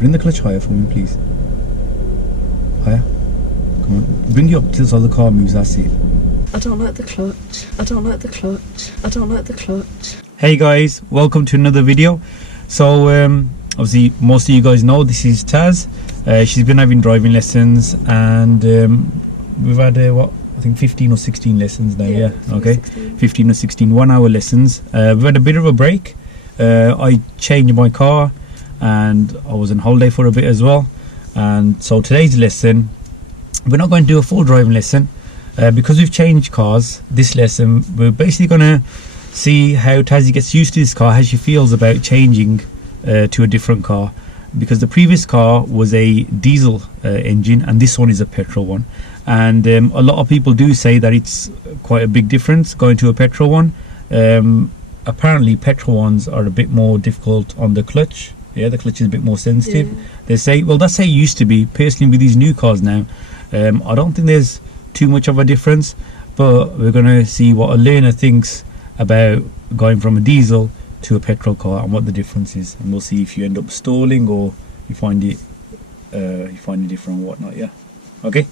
Bring the clutch higher for me, please. Higher. Come on. Bring you up till so the car moves. That's it. I don't like the clutch. I don't like the clutch. I don't like the clutch. Hey guys, welcome to another video. So obviously most of you guys know this is Taz. She's been having driving lessons, and we've had what, I think 15 or 16 lessons now. Yeah, okay, 15 or 16 1-hour lessons. We've had a bit of a break. I changed my car and I was on holiday for a bit as well, and so today's lesson we're not going to do a full driving lesson because we've changed cars. This lesson we're basically going to see how Tazzy gets used to this car, how she feels about changing to a different car, because the previous car was a diesel engine and this one is a petrol one, and a lot of people do say that it's quite a big difference going to a petrol one. Apparently petrol ones are a bit more difficult on the clutch. Yeah, the clutch is a bit more sensitive. Yeah. They say, well, that's how it used to be. Personally, with these new cars now, I don't think there's too much of a difference, but we're going to see what a learner thinks about going from a diesel to a petrol car and what the difference is, and we'll see if you end up stalling or you find it different or whatnot. Yeah, okay.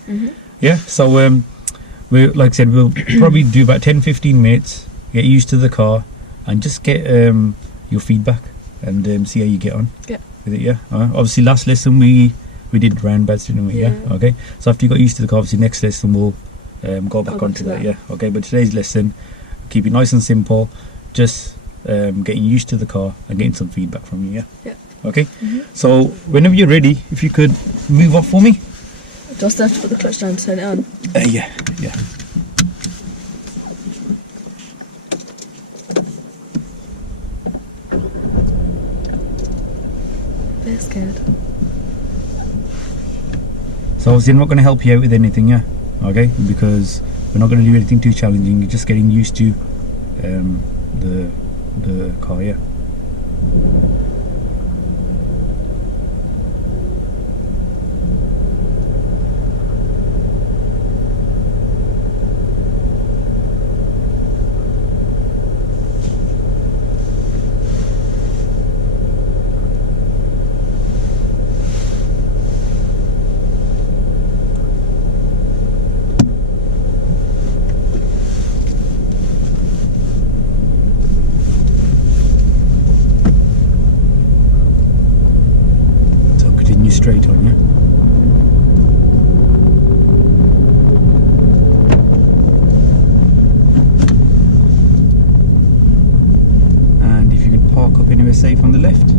Yeah, so we, like I said, we'll probably do about 10-15 minutes, get used to the car and just get your feedback and see how you get on with it. Yeah, obviously last lesson we did roundabouts, didn't we? Yeah. Okay, so after you got used to the car, obviously next lesson we'll go back onto that. Yeah, okay, but today's lesson, keep it nice and simple, just getting used to the car and getting some feedback from you. Yeah, okay. So whenever you're ready, if you could move off for me. Just have to put the clutch down to turn it on. Yeah. Very scared. So obviously I'm not going to help you out with anything, yeah, okay, because we're not going to do anything too challenging. You're just getting used to the car, yeah. Straight on, yeah. And if you could park up anywhere safe on the left.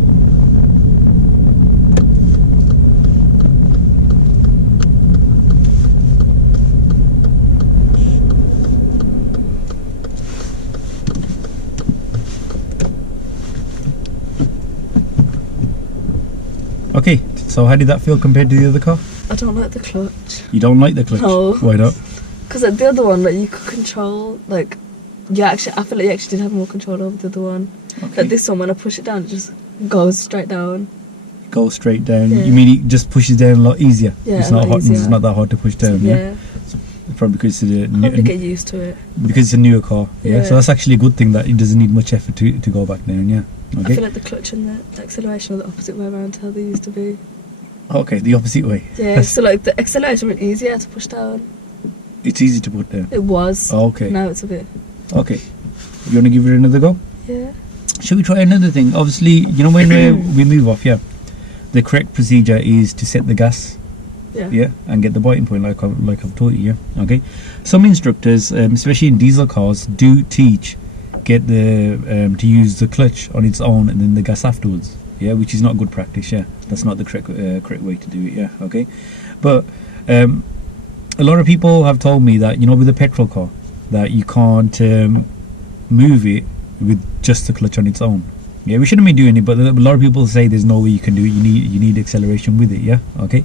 Okay, so how did that feel compared to the other car? I don't like the clutch. You don't like the clutch? No. Why not? Because like, the other one, like, you could control, like, I feel like you actually did have more control over the other one. Okay. Like this one, when I push it down, it just goes straight down. Goes straight down? Yeah. You mean it just pushes down a lot easier? Yeah, it's not hard. It's not that hard to push down. Yeah. It's probably because it's probably get used to it. Because it's a newer car. Yeah. So that's actually a good thing that it doesn't need much effort to go back down. Yeah. Okay. I feel like the clutch and the acceleration are the opposite way around to how they used to be. Okay, the opposite way. Yeah, so like the acceleration was easier to push down. It's easy to put down? It was. Oh, okay. Now it's a bit. Okay. You want to give it another go? Yeah. Should we try another thing? Obviously, you know, when we move off, the correct procedure is to set the gas. Yeah, and get the biting point like I've taught you. Yeah. Okay. Some instructors, especially in diesel cars, do teach get the to use the clutch on its own and then the gas afterwards. Yeah, which is not good practice. Yeah, that's not the correct way to do it. Yeah, okay. But a lot of people have told me that, you know, with a petrol car, that you can't move it with just the clutch on its own. Yeah, we shouldn't be doing it, but a lot of people say there's no way you can do it. You need acceleration with it. Yeah, okay.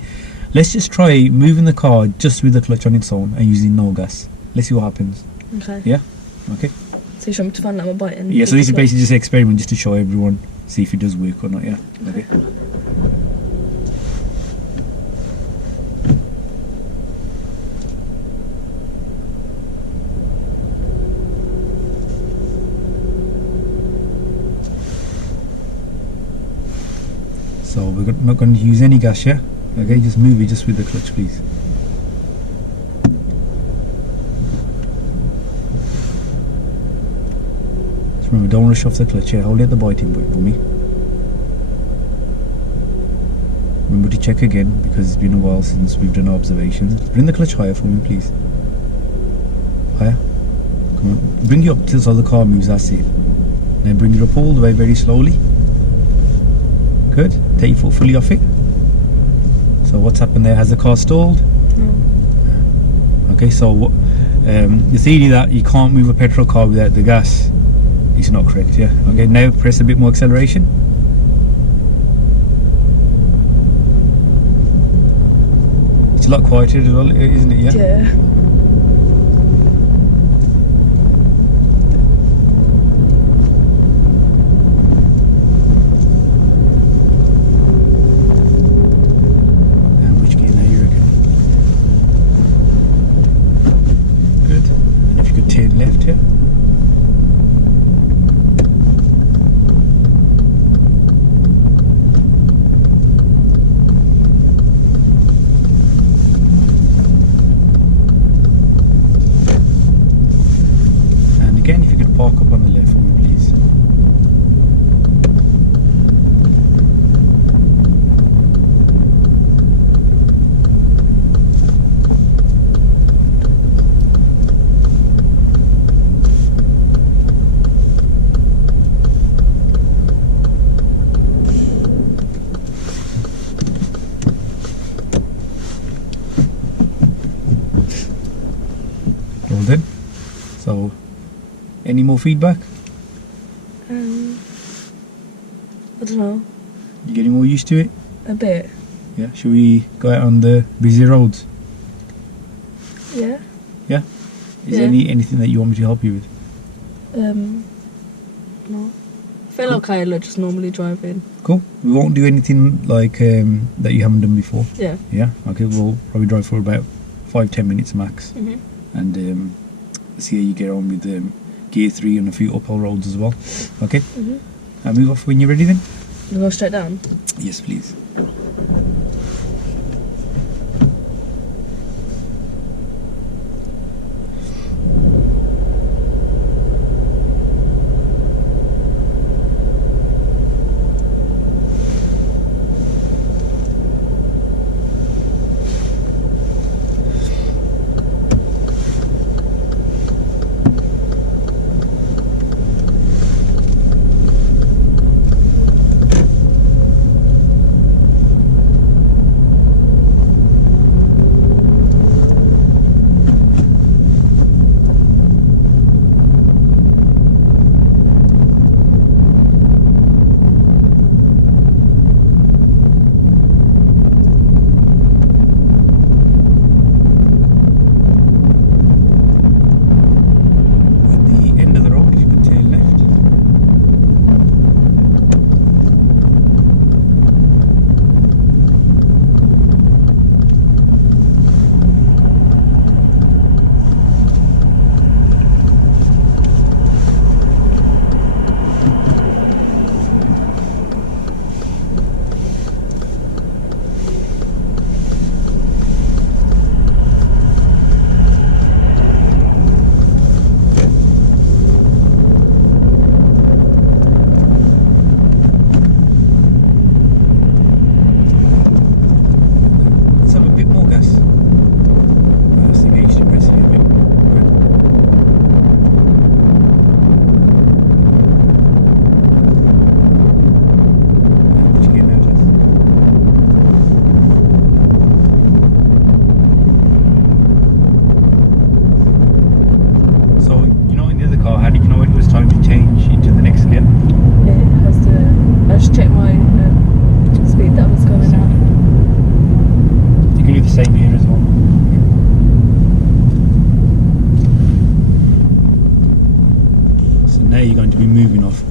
Let's just try moving the car just with the clutch on its own and using no gas. Let's see what happens. Okay. Yeah. Okay. So you want me to find out my biting? Yeah. So this is basically just an experiment, just to show everyone, see if it does work or not. Yeah. Okay. So we're we're not going to use any gas, yeah? Okay, just move it just with the clutch, please. Just remember, don't rush off the clutch, yeah? Hold it at the biting point for me. Remember to check again, because it's been a while since we've done our observations. Bring the clutch higher for me, please. Higher. Come on. Bring it up till so the car moves, that's it. Now bring it up all the way very slowly. Good. Take your foot fully off it. So what's happened there? Has the car stalled? No. Okay, so the theory that you can't move a petrol car without the gas is not correct, yeah? Okay, now press a bit more acceleration. It's a lot quieter as well, isn't it, yeah? Yeah. And which gear now, you reckon? Good. And if you could turn left here. Again, if you could park up on the left for me, please. Well then. So, any more feedback? I don't know. You getting more used to it? A bit. Yeah. Should we go out on the busy roads? Yeah. Yeah. Is Yeah. there anything that you want me to help you with? No. I feel like I just normally drive in. Cool. We won't do anything like that you haven't done before. Yeah. Yeah. Okay. We'll probably drive for about 5-10 minutes max, Mhm. and see how you get on with gear 3 and a few uphill roads as well. Okay. Mhm. I'll move off when you're ready then. You go straight down. Yes, please.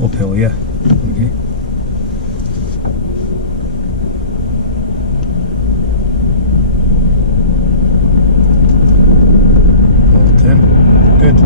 uphill, yeah. Okay. Hold 10. Good.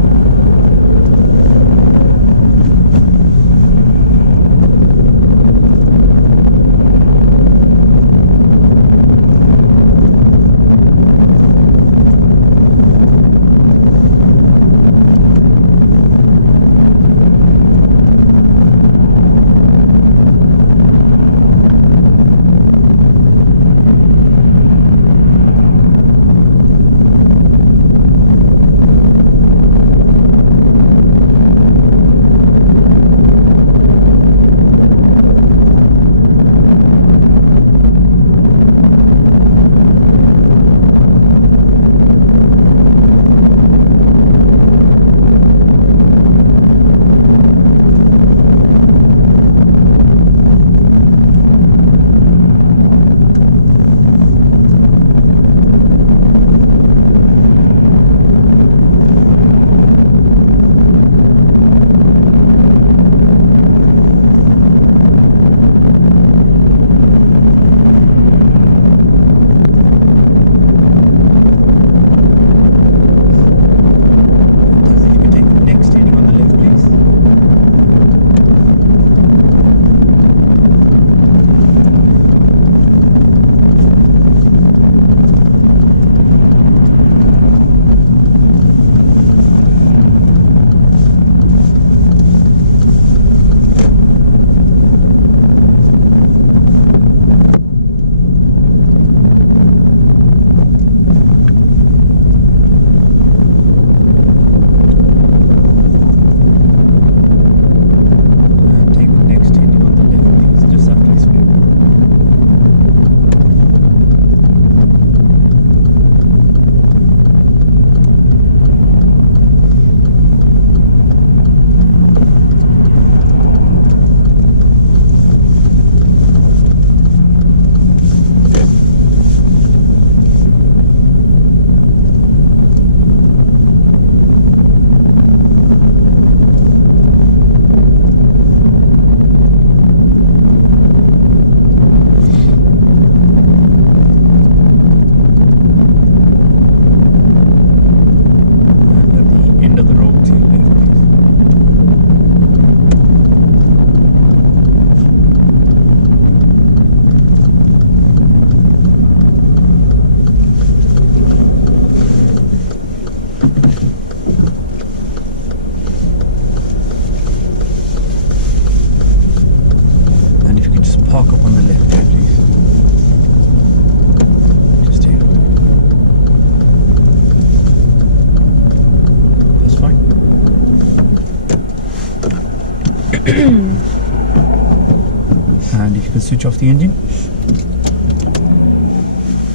off the engine.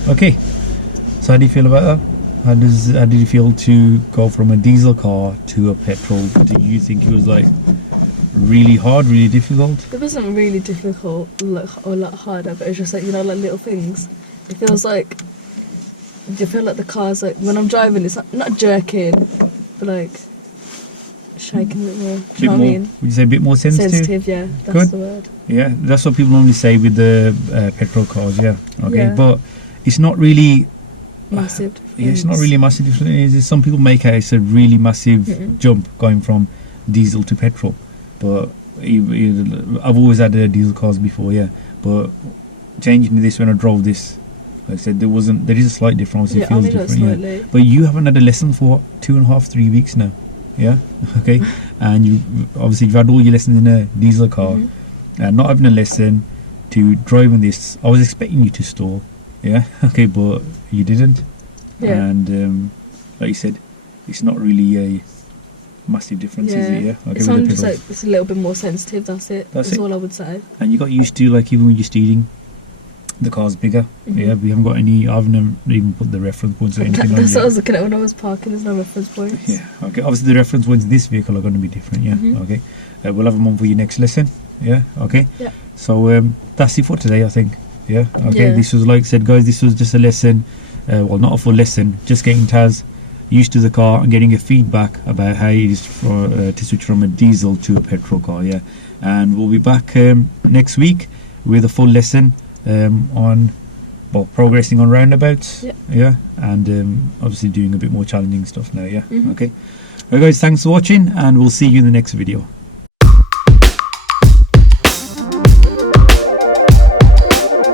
Okay, so how do you feel about that? How did you feel to go from a diesel car to a petrol? Do you think it was like really hard, really difficult? It wasn't really difficult, like, or a lot harder, but it was just like, you know, like little things. It feels like, you feel like the car's like, when I'm driving, it's not jerking, but like shaking a bit more. Do you know what I mean? Would you say a bit more sensitive? Sensitive, yeah, that's Good. the word. Yeah, that's what people normally say with the petrol cars. Yeah, okay, Yeah. but it's not really. Massive. Yeah, it's not really a massive difference. Some people make it as a really massive jump going from diesel to petrol, but I've always had diesel cars before, yeah. But changing to this, when I drove this, like I said, there is a slight difference. Yeah, It feels only that different, yeah. slightly. But you haven't had a lesson for what, 2.5, 3 weeks now, yeah. Okay, and you've had all your lessons in a diesel car, and not having a lesson to driving this. I was expecting you to stall, yeah. Okay, but you didn't. Yeah. And like you said, it's not really a massive difference, is it? Yeah. Okay, It's with only the just pedals. like, it's a little bit more sensitive, that's it. That's That's it. all I would say. And you got used to, like, even when you're steering, the car's bigger. Yeah, we haven't got any. I've never even put the reference points or anything on That's what I it. was looking at when I was parking, there's no reference points. Yeah. Okay. Obviously, the reference points in this vehicle are going to be different. Yeah. Okay. We'll have them on for your next lesson. Yeah. Okay. Yeah. So that's it for today, I think. Yeah. Okay. Yeah. This was, like I said, guys. This was just a lesson. Well, not a full lesson. Just getting Taz used to the car and getting a feedback about how it is to switch from a diesel to a petrol car. Yeah. And we'll be back next week with a full lesson on, well, progressing on roundabouts. Yeah. Yeah. And obviously doing a bit more challenging stuff now. Yeah. Okay. Well, guys, thanks for watching, and we'll see you in the next video.